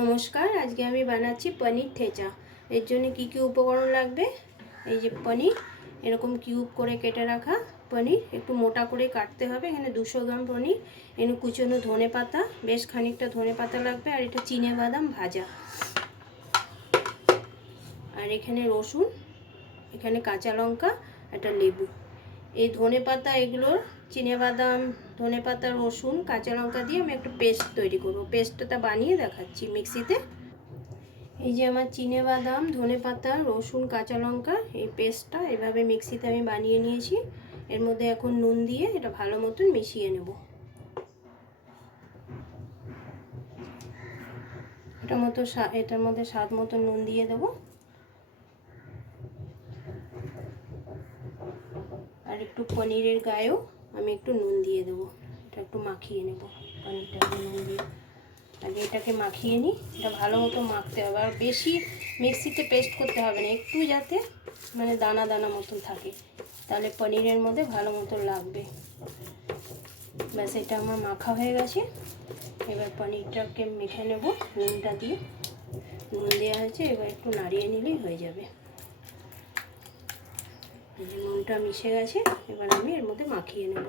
নমস্কার, আজকে আমি বানাচ্ছি পনির ঠেচা। এর জন্য কি কি উপকরণ লাগবে? এই যে পনির, এরকম কিউব করে কেটে রাখা পনির, একটু মোটা করে কাটতে হবে। এখানে 200 গ্রাম পনির, এখানে কুচনো ধনে পাতা, বেশ খানিকটা ধনে পাতা লাগবে, আর এটা চিনে বাদাম ভাজা, আর এখানে রসুন, এখানে কাঁচা লঙ্কা, একটা লেবু। এই ধনে পাতা, এগুলোর চিনে বাদাম, ধনে পাতা, রসুন, কাঁচা লঙ্কা দিয়ে আমি একটা পেস্ট তৈরি করব। পেস্টটা বানিয়ে দেখাচ্ছি মিক্সিতে। এই যে আমার চিনে বাদাম, ধনে পাতা, রসুন, কাঁচা লঙ্কা, এই পেস্টটা এভাবে মিক্সিতে আমি বানিয়ে নিয়েছি। এর মধ্যে এখন নুন দিয়ে এটা ভালো মতন মিশিয়ে নেব। এটার মধ্যে স্বাদ মতো নুন দিয়ে দেবো, আর একটু পনিরের গায়েও আমি একটু নুন দিয়ে দেবো। এটা একটু মাখিয়ে নেব পনিরটাকে নুন দিয়ে। আগে এটাকে মাখিয়ে নিই। এটা ভালো মতো মাখতে হবে, আর বেশি মিক্সিতে পেস্ট করতে হবে না, একটু যাতে মানে দানা দানা মতন থাকে, তাহলে পনিরের মধ্যে ভালো মতো লাগবে। ব্যাস, এটা আমার মাখা হয়ে গেছে। এবার পনিরটাকে মেখে নেব নুনটা দিয়ে। নুন দেওয়া হয়েছে, এবার একটু নাড়িয়ে নিলেই হয়ে যাবে। এই যে নুনটা মিশে গেছে, এবার আমি এর মধ্যে মাখিয়ে নেব।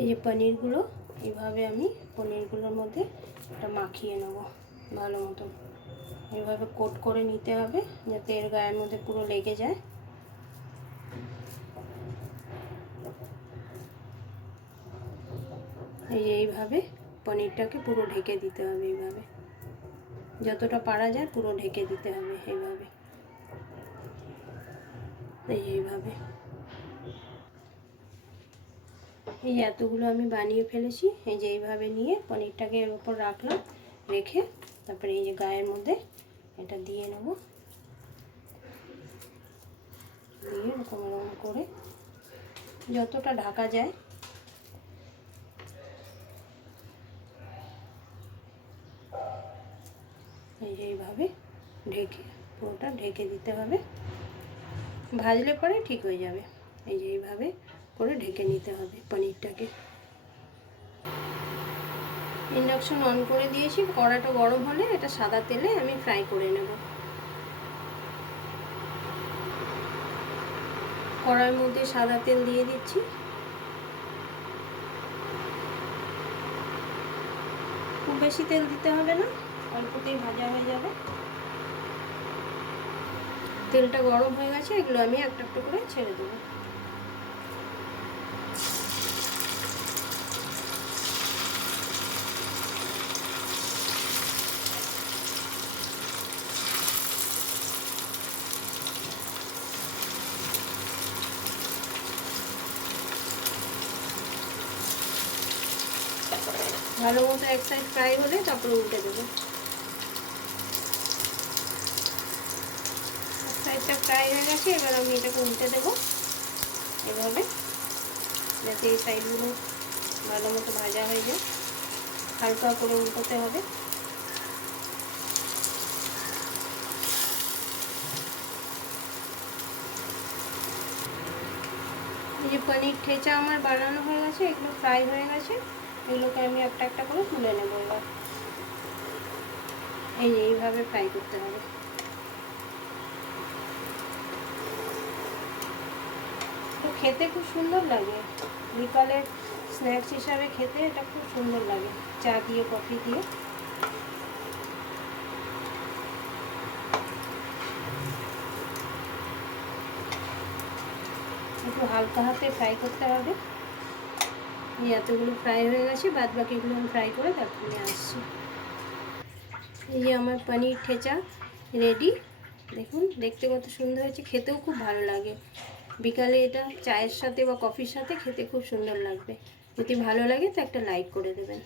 এই যে পনিরগুলো, এইভাবে আমি পনিরগুলোর মধ্যে এটা মাখিয়ে নেব ভালো মতো। এইভাবে কোট করে নিতে হবে যাতে এর গায়ের মধ্যে পুরো লেগে যায়। এইভাবে পনিরটাকে পুরো ঢেকে দিতে হবে, এইভাবে যতটা পারা যায় পুরো ঢেকে দিতে হবে এইভাবে। এইভাবে এই এতগুলো আমি বানিয়ে ফেলেছি। এই যে এইভাবে নিয়ে পনিরটাকে এর উপর রাখলাম, রেখে তারপরে এই যে গায়ের মধ্যে এটা দিয়ে নেব, দিয়ে এরকম এরকম করে যতটা ঢাকা যায় এই যে এইভাবে ঢেকে পুরোটা ঢেকে দিতে হবে। ভাজলে পরে ঠিক হয়ে যাবে। এই যে এইভাবে করে ঢেকে নিতে হবে পনিরটাকে। ইন্ডাকশন অন করে দিয়েছি, কড়াটা গরম হলে এটা সাদা তেলে আমি ফ্রাই করে নেব। কড়াইয়ের মধ্যে সাদা তেল দিয়ে দিচ্ছি। খুব বেশি তেল দিতে হবে না, অল্পতেই ভাজা হয়ে যাবে। তেলটা গরম হয়ে গেছে, এগুলো আমি একটা একটা করে ছেড়ে দেবো। ভালো মতো এক সাইড ফ্রাই হলে তারপরে উল্টে দেবো। এক সাইডটা ফ্রাই হয়ে গেছে, এবার আমি এটাকে উল্টে দেবো এভাবে, যাতে এই সাইডগুলো ভালো মতো ভাজা হয়ে যায়। হালকা করে উল্টোতে হবে। এই যে পনির ঠেচা আমার বানানো হয়ে গেছে, এগুলো ফ্রাই হয়ে গেছে। এগুলোকে আমি একটা একটা করে তুলে নেবো এবার। এই যে এইভাবে ফ্রাই করতে হবে। তো খেতে খুব সুন্দর লাগে, বিকালের স্ন্যাক্স হিসাবে খেতে এটা খুব সুন্দর লাগে, চা দিয়ে কফি দিয়ে। একটু হালকা হাতে ফ্রাই করতে হবে। এই এতগুলো ফ্রাই হয়ে গেছে, বাদ বাকিগুলো আমি ফ্রাই করে তারপরে আসছি। এই যে আমার পনির ঠেচা রেডি। দেখুন দেখতে কত সুন্দর হয়েছে, খেতেও খুব ভালো লাগে। বিকালে এটা চায়ের সাথে বা কফির সাথে খেতে খুব সুন্দর লাগবে। যদি ভালো লাগে তো একটা লাইক করে দেবেন।